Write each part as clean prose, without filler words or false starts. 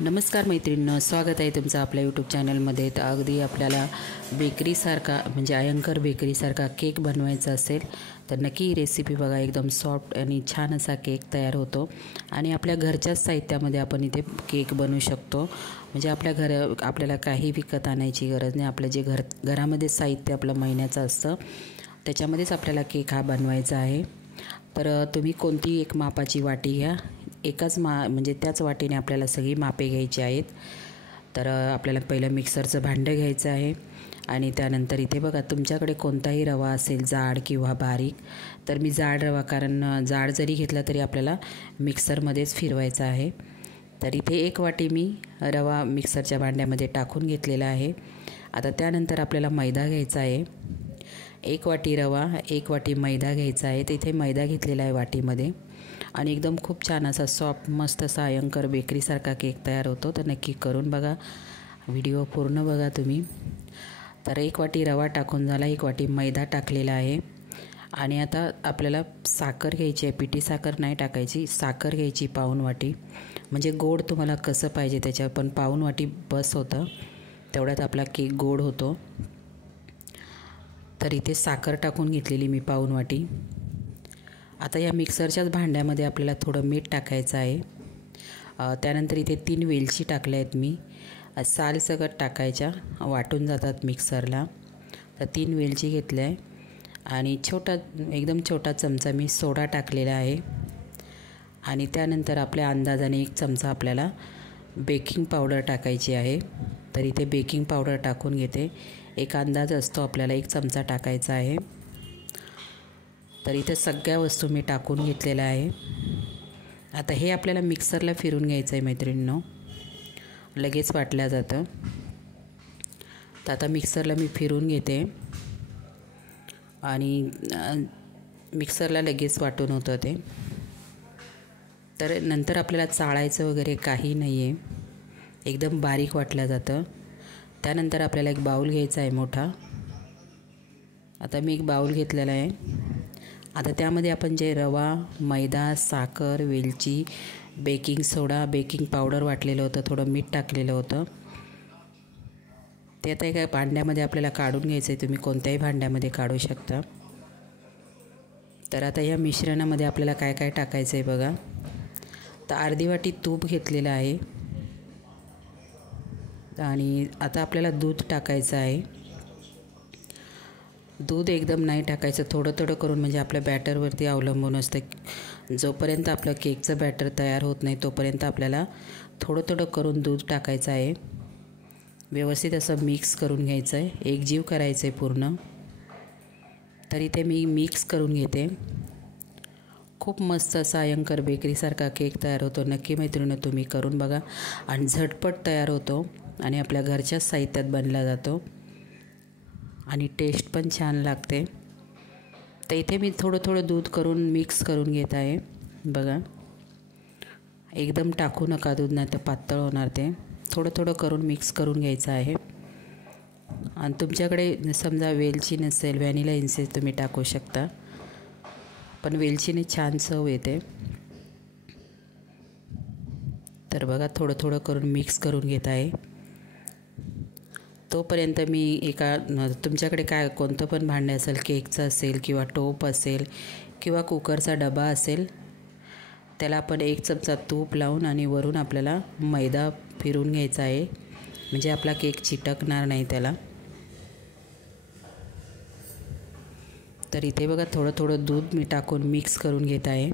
नमस्कार मैत्रिणींनो, स्वागत आहे तुमचं आपल्या यूट्यूब चॅनलमध्ये। तर अगदी आपल्याला बेकरीसारखा म्हणजे अयंकर बेकरीसारखा केक बनवायचा असेल तर नक्की ही रेसिपी बघा। एकदम सॉफ्ट आणि छान असा केक तयार होतो आणि आपल्या घरच्याच साहित्यामध्ये आपण इथे केक बनवू शकतो। म्हणजे आपल्याला काही विकत आणायची गरज नाही। आपलं जे घरामध्ये साहित्य आपलं महिन्याचं असतं त्याच्यामध्येच आपल्याला केक हा बनवायचा आहे। तर तुम्ही कोणती एक मापाची वाटी घ्या। एकाच म्हणजे त्याच वाटीने आपल्याला सगळी मापे घ्यायची आहेत। तर आपल्याला पहिलं मिक्सरचं भांडं घ्यायचं आहे आणि त्यानंतर इथे बघा तुमच्याकडे कोणताही रवा असेल जाड किंवा बारीक, तर मी जाड रवा, कारण जाड जरी घेतला तरी आपल्याला मिक्सरमध्येच फिरवायचा आहे। तर इथे एक वाटी मी रवा मिक्सरच्या भांड्यामध्ये टाकून घेतलेला आहे। आता त्यानंतर आपल्याला मैदा घ्यायचा आहे। एक वाटी रवा, एक वाटी मैदा घ्यायचा आहे। तर इथे मैदा घेतलेला आहे वाटीमध्ये आणि एकदम खूप छान असा सॉफ्ट मस्त असा अयंकर बेकरीसारखा केक तयार होतो। तर नक्की करून बघा, व्हिडिओ पूर्ण बघा तुम्ही। तर एक वाटी रवा टाकून झाला, एक वाटी मैदा टाकलेला आहे आणि आता आपल्याला साखर घ्यायची आहे। पिठी साखर नाही टाकायची, साखर घ्यायची पाऊण वाटी। म्हणजे गोड तुम्हाला कसं पाहिजे त्याच्यावर, पण पाऊण वाटी बस होतं, तेवढ्यात आपला केक गोड होतो। तर इथे साखर टाकून घेतलेली मी पाऊण वाटी। आता या मिक्सरच्याच भांड्यामध्ये आपल्याला थोडं मीठ टाकायचं आहे। त्यानंतर इथे 3 वेलची टाकल्या आहेत मी, सालसकट टाकायच्या, वाटून जातात मिक्सरला। तर 3 वेलची घेतल्या आहे आणि एकदम छोटा चमचा मी सोडा टाकलेला आहे आणि त्यानंतर आपल्या अंदाजाने 1 चमचा आपल्याला बेकिंग पावडर टाकायची आहे। तर इथे बेकिंग पावडर टाकून घेते। एक अंदाज असतो आपल्याला, 1 चमचा टाकायचा आहे। तर इथे सगळ्या वस्तू मी टाकून घेतलेल्या आहे। आता हे आपल्याला मिक्सरला फिरून घ्यायचं आहे मैत्रिणींनो, लगेच वाटलं जातं। तर आता मिक्सरला मी फिरून घेते आणि मिक्सरला लगेच वाटून होतं ते। तर नंतर आपल्याला चाळायचं वगैरे काही नाही आहे, एकदम बारीक वाटलं जातं। त्यानंतर आपल्याला एक बाऊल घ्यायचा आहे मोठा। आता मी एक बाऊल घेतलेला आहे। आता त्यामध्ये आपण जे रवा, मैदा, साखर, वेलची, बेकिंग सोडा, बेकिंग पावडर वाटलेलं होतं, थोडं मीठ टाकलेलं होतं, ते आता एका भांड्यामध्ये आपल्याला काढून घ्यायचं आहे। तुम्ही कोणत्याही भांड्यामध्ये काढू शकता। तर आता या मिश्रणामध्ये आपल्याला काय काय टाकायचं आहे बघा। तर अर्धी वाटी तूप घेतलेलं आहे आणि आता आपल्याला दूध टाकायचं आहे। दूध एकदम नाही टाकायचं, थोडं थोडं करून, म्हणजे आपल्या बॅटरवरती अवलंबून असतं। जोपर्यंत आपलं केकचं बॅटर तयार होत नाही तोपर्यंत आपल्याला थोडं थोडं करून दूध टाकायचं आहे। व्यवस्थित असं मिक्स करून घ्यायचं आहे, एकजीव करायचं आहे पूर्ण। तर इथे मी मिक्स करून घेते। खूप मस्त असा अयंकर बेकरीसारखा केक तयार होतो। नक्की मैत्रिणी तुम्ही करून बघा आणि झटपट तयार होतो आणि आपल्या घरच्याच साहित्यात बनला जातो आणि टेस्ट पण छान लागते। तर इथे मी थोडं थोडं दूध करून मिक्स करून घेत आहे बघा। एकदम टाकू नका दूध, नाही तर पातळ होणार ते। थोडं थोडं करून मिक्स करून घ्यायचं आहे। आणि तुमच्याकडे समजा वेलची नसेल, व्हॅनिला इसेन्स तुम्ही टाकू शकता, पण वेलचीने छान चव येते। तर बघा थोडं थोडं करून मिक्स करून घेत आहे। तोपर्यंत मी तुमच्याकडे काय कोणतं पण भांडं असेल, केकचं असेल किंवा टोप असेल किंवा कुकरचा डबा असेल, त्याला आपण 1 चमचा तूप लावून आणि वरून आपल्याला मैदा फिरून घ्यायचा आहे, म्हणजे आपला केक चिटकणार नाही त्याला। तर इथे बघा थोडं थोडं दूध मी टाकून मिक्स करून घेत आहे।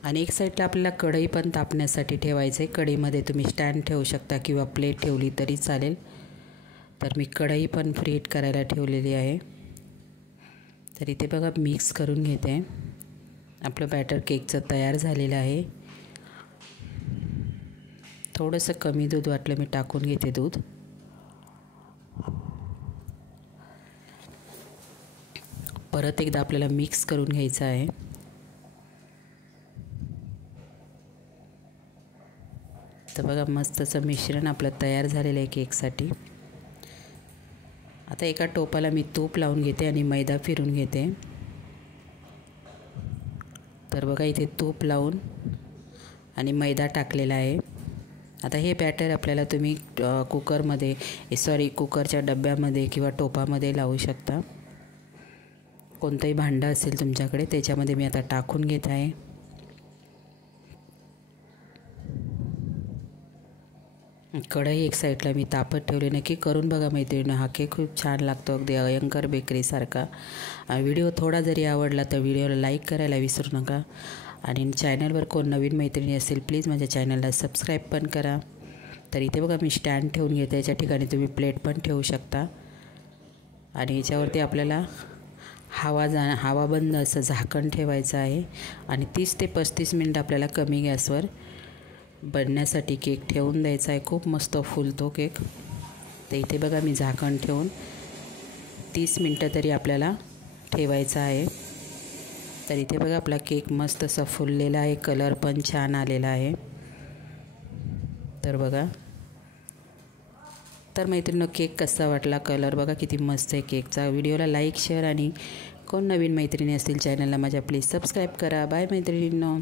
आणि एक साईडला आपल्याला कढई पण तापण्यासाठी ठेवायचं आहे। कढईमध्ये तुम्ही स्टँड ठेवू शकता किंवा प्लेट ठेवली तरी चालेल। तर मी कढई पण फ्रीट करायला ठेवलेली आहे। तर इथे बघा मिक्स करून घेते। आपलं बॅटर केकचं तयार झालेलं आहे। थोडंसं कमी दूध वाटलं मी टाकून घेते दूध। परत एकदा आपल्याला मिक्स करून घ्यायचं आहे। तर बघा मस्त असं मिश्रण आपलं तयार झालेलं आहे केकसाठी। आता एका टोपाला मी तूप लावून घेते आणि मैदा फिरून घेते। तर बघा इथे तूप लावून आणि मैदा टाकलेला आहे। आता हे बॅटर आपल्याला तुम्ही कुकरच्या डब्यामध्ये किंवा टोपामध्ये लावू शकता। कोणतंही भांडं असेल तुमच्याकडे त्याच्यामध्ये मी आता टाकून घेत आहे। कढई एक साईडला मी तापत ठेवली। नक्की करून बघा मैत्रिणी, हा केक खूप छान लागतो, अगदी अयंकर बेकरीसारखा। व्हिडिओ थोडा जरी आवडला तर व्हिडिओला लाईक करायला विसरू नका आणि चॅनलवर कोण नवीन मैत्रिणी असेल प्लीज माझ्या चॅनलला सबस्क्राईब पण करा। तर इथे बघा मी स्टँड ठेवून घेते, याच्या ठिकाणी तुम्ही प्लेट पण ठेवू शकता आणि याच्यावरती आपल्याला हवा बंद असं झाकण ठेवायचं आहे आणि 30 ते 35 मिनिट आपल्याला कमी गॅसवर बनण्यासाठी केक ठेवून द्यायचा आहे। खूप मस्त फुलतो केक। तर इथे बघा मी झाकण ठेवून 30 मिनटं तरी आपल्याला ठेवायचा आहे। तर इथे बघा आपला केक मस्त असा फुललेला आहे, कलर पण छान आलेला आहे। तर बघा, तर मैत्रिणींनो केक कसा वाटला, कलर बघा किती मस्त आहे केकचा। व्हिडिओला लाईक शेअर आणि कोण नवीन मैत्रिणी असतील चॅनलला माझ्या प्लीज सबस्क्राईब करा। बाय मैत्रिणींनो।